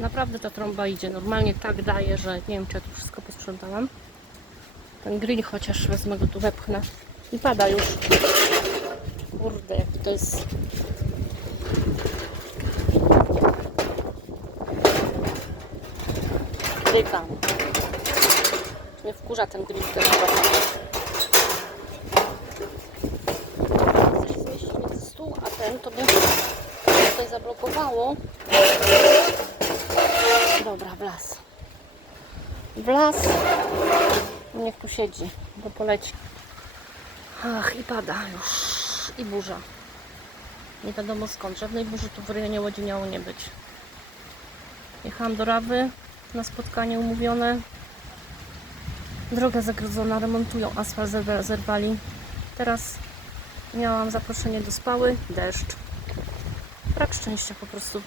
Naprawdę ta trąba idzie. Normalnie tak daje, że nie wiem, czy ja tu wszystko posprzątałam. Ten grill chociaż wezmę go tu wepchnę. I pada już. Kurde, jak to jest... Ryka. Mnie wkurza ten grill zmieścić między stół, a ten to by tutaj zablokowało. Dobra, w las. W las. Niech tu siedzi, bo poleci. Ach, i pada już. I burza. Nie wiadomo skąd. Żadnej burzy tu w rejonie Łodzi miało nie być. Jechałam do Rawy na spotkanie umówione. Droga zagrodzona, remontują asfalt, zerwa- zerwali. Teraz miałam zaproszenie do spały, deszcz. Brak szczęścia po prostu.